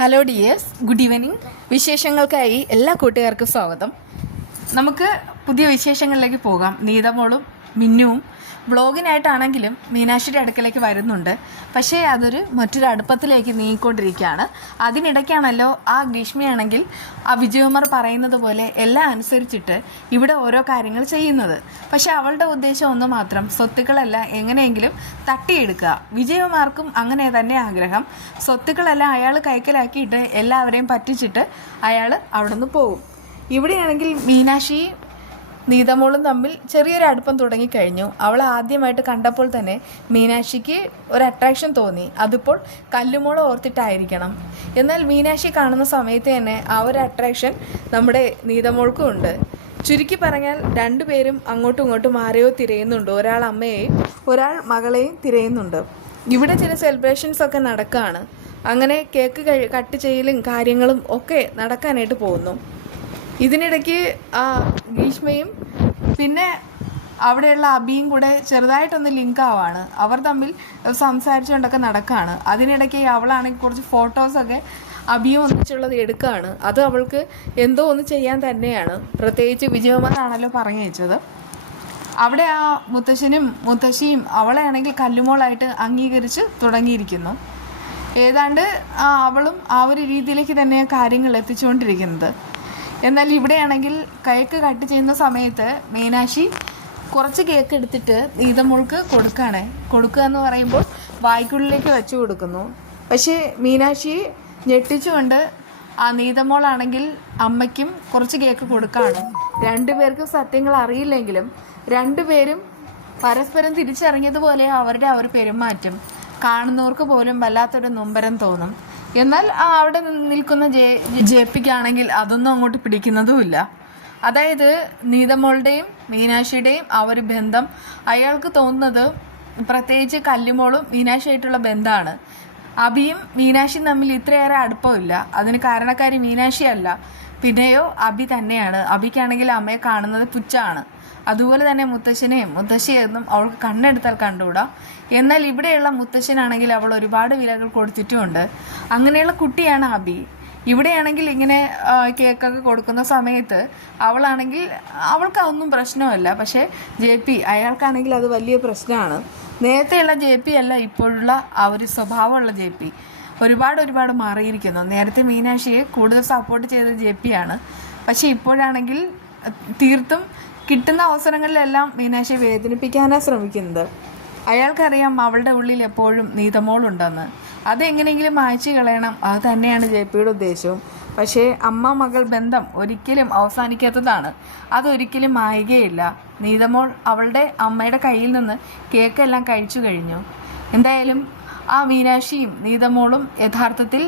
Hello dears, good evening. വിശേഷങ്ങൾക്കായി എല്ലാ കൂട്ടുകാർക്കും സ്വാഗതം. നമുക്ക് പുതിയ വിശേഷങ്ങളിലേക്ക് പോകാം. നീതമോളും മിന്നുവും വ്ളോഗിനായിട്ടാണെങ്കിലും മീനാക്ഷിയുടെ അടുക്കലേക്ക് വരുന്നുണ്ട്. പക്ഷേ അതൊരു മറ്റൊരു അടുപ്പത്തിലേക്ക് നീങ്ങിക്കൊണ്ടിരിക്കുകയാണ്. അതിനിടയ്ക്കാണല്ലോ ആ ഗ്രീഷ്മയാണെങ്കിൽ ആ വിജയകുമാർ പറയുന്നത് പോലെ എല്ലാം അനുസരിച്ചിട്ട് ഇവിടെ ഓരോ കാര്യങ്ങൾ ചെയ്യുന്നത്. പക്ഷെ അവളുടെ ഉദ്ദേശം ഒന്ന് മാത്രം, സ്വത്തുക്കളെല്ലാം എങ്ങനെയെങ്കിലും തട്ടിയെടുക്കുക. വിജയകുമാർക്കും അങ്ങനെ തന്നെ ആഗ്രഹം. സ്വത്തുക്കളെല്ലാം അയാൾ കൈക്കലാക്കിയിട്ട് എല്ലാവരെയും പറ്റിച്ചിട്ട് അയാൾ അവിടെ നിന്ന് പോകും. ഇവിടെയാണെങ്കിൽ മീനാക്ഷി നീതമോളും തമ്മിൽ ചെറിയൊരു അടുപ്പം തുടങ്ങിക്കഴിഞ്ഞു. അവൾ ആദ്യമായിട്ട് കണ്ടപ്പോൾ തന്നെ മീനാക്ഷിക്ക് ഒരു അട്രാക്ഷൻ തോന്നി. അതിപ്പോൾ കല്ലുമോളെ ഓർത്തിട്ടായിരിക്കണം. എന്നാൽ മീനാക്ഷി കാണുന്ന സമയത്ത് തന്നെ ആ ഒരു അട്രാക്ഷൻ നമ്മുടെ നീതമോൾക്കും ഉണ്ട്. ചുരുക്കി പറഞ്ഞാൽ രണ്ടുപേരും അങ്ങോട്ടും ഇങ്ങോട്ടും ആരെയോ തിരയുന്നുണ്ട്. ഒരാൾ അമ്മയെയും ഒരാൾ മകളെയും തിരയുന്നുണ്ട്. ഇവിടെ ചില സെലിബ്രേഷൻസ് ഒക്കെ നടക്കുകയാണ്. അങ്ങനെ കേക്ക് കട്ട് ചെയ്യലും കാര്യങ്ങളും ഒക്കെ നടക്കാനായിട്ട് പോകുന്നു. ഇതിനിടയ്ക്ക് ആ ഗ്രീഷ്മയും പിന്നെ അവിടെയുള്ള അബിയും കൂടെ ചെറുതായിട്ടൊന്ന് ലിങ്ക് ആവാണ്. അവർ തമ്മിൽ സംസാരിച്ചുകൊണ്ടൊക്കെ നടക്കുകയാണ്. അതിനിടയ്ക്ക് അവളാണെങ്കിൽ കുറച്ച് ഫോട്ടോസൊക്കെ അബിയും ഒന്നിച്ചുള്ളത് എടുക്കുകയാണ്. അത് അവൾക്ക് എന്തോ ഒന്ന് ചെയ്യാൻ തന്നെയാണ്. പ്രത്യേകിച്ച് വിജയകുമാറാണല്ലോ പറഞ്ഞു വെച്ചത്. അവിടെ ആ മുത്തശ്ശനും മുത്തശ്ശിയും അവളെ ആണെങ്കിൽ കല്ലുമോളായിട്ട് അംഗീകരിച്ച് തുടങ്ങിയിരിക്കുന്നു. ഏതാണ്ട് അവളും ആ ഒരു രീതിയിലേക്ക് തന്നെ കാര്യങ്ങൾ എത്തിച്ചുകൊണ്ടിരിക്കുന്നത്. എന്നാൽ ഇവിടെയാണെങ്കിൽ കേക്ക് കട്ട് ചെയ്യുന്ന സമയത്ത് മീനാക്ഷി കുറച്ച് കേക്ക് എടുത്തിട്ട് നീതമോൾക്ക് കൊടുക്കുക എന്ന് പറയുമ്പോൾ വായ്ക്കുള്ളിലേക്ക് വെച്ചു കൊടുക്കുന്നു. പക്ഷേ മീനാക്ഷി ഞെട്ടിച്ചുകൊണ്ട് ആ നീതമോളാണെങ്കിൽ അമ്മയ്ക്കും കുറച്ച് കേക്ക് കൊടുക്കുകയാണ്. രണ്ടുപേർക്കും സത്യങ്ങൾ അറിയില്ലെങ്കിലും രണ്ടുപേരും പരസ്പരം തിരിച്ചറിഞ്ഞതുപോലെ അവരുടെ ആ ഒരു പെരുമാറ്റം കാണുന്നവർക്ക് പോലും വല്ലാത്തൊരു നൊമ്പരം തോന്നും. എന്നാൽ അവിടെ നിൽക്കുന്ന ജെപിക്കാണെങ്കിൽ അതൊന്നും അങ്ങോട്ട് പിടിക്കുന്നതുമില്ല. അതായത് നീതമോളുടെയും മീനാക്ഷിയുടെയും ആ ഒരു ബന്ധം അയാൾക്ക് തോന്നുന്നത് പ്രത്യേകിച്ച് കല്ലുമോളും മീനാക്ഷിയായിട്ടുള്ള ബന്ധമാണ്. അബിയും മീനാക്ഷിയും തമ്മിൽ ഇത്രയേറെ അടുപ്പമില്ല. അതിന് കാരണക്കാരി മീനാക്ഷിയല്ല, പിന്നെയോ അബി തന്നെയാണ്. അബിക്കാണെങ്കിൽ അമ്മയെ കാണുന്നത് പുച്ഛമാണ്. അതുപോലെ തന്നെ മുത്തശ്ശിയെന്നും അവൾക്ക് കണ്ണെടുത്താൽ കണ്ടുകൂടാ. എന്നാൽ ഇവിടെയുള്ള മുത്തശ്ശനാണെങ്കിൽ അവൾ ഒരുപാട് വിലകൾ കൊടുത്തിട്ടുമുണ്ട്. അങ്ങനെയുള്ള കുട്ടിയാണ് അബി. ഇവിടെയാണെങ്കിൽ ഇങ്ങനെ കേക്കൊക്കെ കൊടുക്കുന്ന സമയത്ത് അവളാണെങ്കിൽ അവൾക്ക് അതൊന്നും പ്രശ്നമല്ല. പക്ഷേ ജെപി അയാൾക്കാണെങ്കിൽ അത് വലിയ പ്രശ്നമാണ്. നേരത്തെയുള്ള ജെപി അല്ല ഇപ്പോഴുള്ള ആ ഒരു സ്വഭാവമുള്ള ജെപി. ഒരുപാട് മാറിയിരിക്കുന്നു. നേരത്തെ മീനാക്ഷിയെ കൂടുതൽ സപ്പോർട്ട് ചെയ്ത ജെപിയാണ്. പക്ഷേ ഇപ്പോഴാണെങ്കിൽ തീർത്തും കിട്ടുന്ന അവസരങ്ങളിലെല്ലാം മീനാക്ഷിയെ വേദനിപ്പിക്കാനാണ് ശ്രമിക്കുന്നത്. അയാൾക്കറിയാം അവളുടെ ഉള്ളിൽ എപ്പോഴും നീതമോളുണ്ടെന്ന്. അതെങ്ങനെയെങ്കിലും മായ്ച്ചു കളയണം. അത് തന്നെയാണ് ജെപിയുടെ ഉദ്ദേശവും. പക്ഷേ അമ്മ മകൾ ബന്ധം ഒരിക്കലും അവസാനിക്കാത്തതാണ്. അതൊരിക്കലും മായുകയില്ല. നീതമോൾ അവളുടെ അമ്മയുടെ കയ്യിൽ നിന്ന് കേക്കെല്ലാം കഴിച്ചു കഴിഞ്ഞു. എന്തായാലും ആ മീനാക്ഷിയും നീതമോളും യഥാർത്ഥത്തിൽ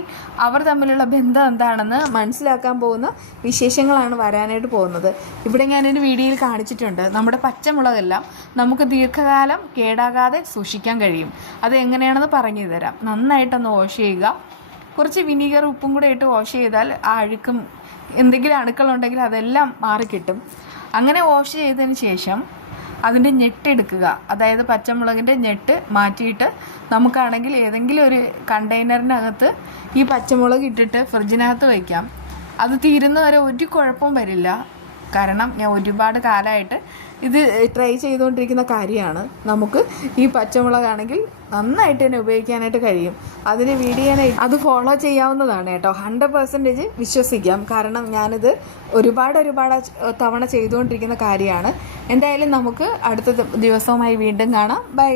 അവർ തമ്മിലുള്ള ബന്ധം എന്താണെന്ന് മനസ്സിലാക്കാൻ പോകുന്ന വിശേഷങ്ങളാണ് വരാനായിട്ട് പോകുന്നത്. ഇവിടെ ഞാനൊരു വീഡിയോയിൽ കാണിച്ചിട്ടുണ്ട്. നമ്മുടെ പച്ചമുളകെല്ലാം നമുക്ക് ദീർഘകാലം കേടാകാതെ സൂക്ഷിക്കാൻ കഴിയും. അത് എങ്ങനെയാണെന്ന് പറഞ്ഞു തരാം. നന്നായിട്ടൊന്ന് വാഷ് ചെയ്യുക. കുറച്ച് വിനീഗർ ഉപ്പും കൂടെ ഇട്ട് വാഷ് ചെയ്താൽ ആ അഴുക്കും എന്തെങ്കിലും അണുക്കളുണ്ടെങ്കിൽ അതെല്ലാം മാറിക്കിട്ടും. അങ്ങനെ വാഷ് ചെയ്തതിന് ശേഷം അതിൻ്റെ ഞെട്ടെടുക്കുക. അതായത് പച്ചമുളകിൻ്റെ ഞെട്ട് മാറ്റിയിട്ട് നമുക്കാണെങ്കിൽ ഏതെങ്കിലും ഒരു കണ്ടെയ്നറിനകത്ത് ഈ പച്ചമുളക് ഇട്ടിട്ട് ഫ്രിഡ്ജിനകത്ത് വയ്ക്കാം. അത് തീരുന്നവരെ ഒരു കുഴപ്പവും വരില്ല. കാരണം ഞാൻ ഒരുപാട് കാലമായിട്ട് ഇത് ട്രൈ ചെയ്തുകൊണ്ടിരിക്കുന്ന കാര്യമാണ്. നമുക്ക് ഈ പച്ചമുളകാണെങ്കിൽ നന്നായിട്ട് തന്നെ ഉപയോഗിക്കാനായിട്ട് കഴിയും. അതിന് വീഡിയോനായിട്ട് അത് ഫോളോ ചെയ്യാവുന്നതാണ് കേട്ടോ. 100% വിശ്വസിക്കാം. കാരണം ഞാനിത് ഒരുപാട് തവണ ചെയ്തുകൊണ്ടിരിക്കുന്ന കാര്യമാണ്. എന്തായാലും നമുക്ക് അടുത്ത ദിവസവുമായി വീണ്ടും കാണാം. ബൈ.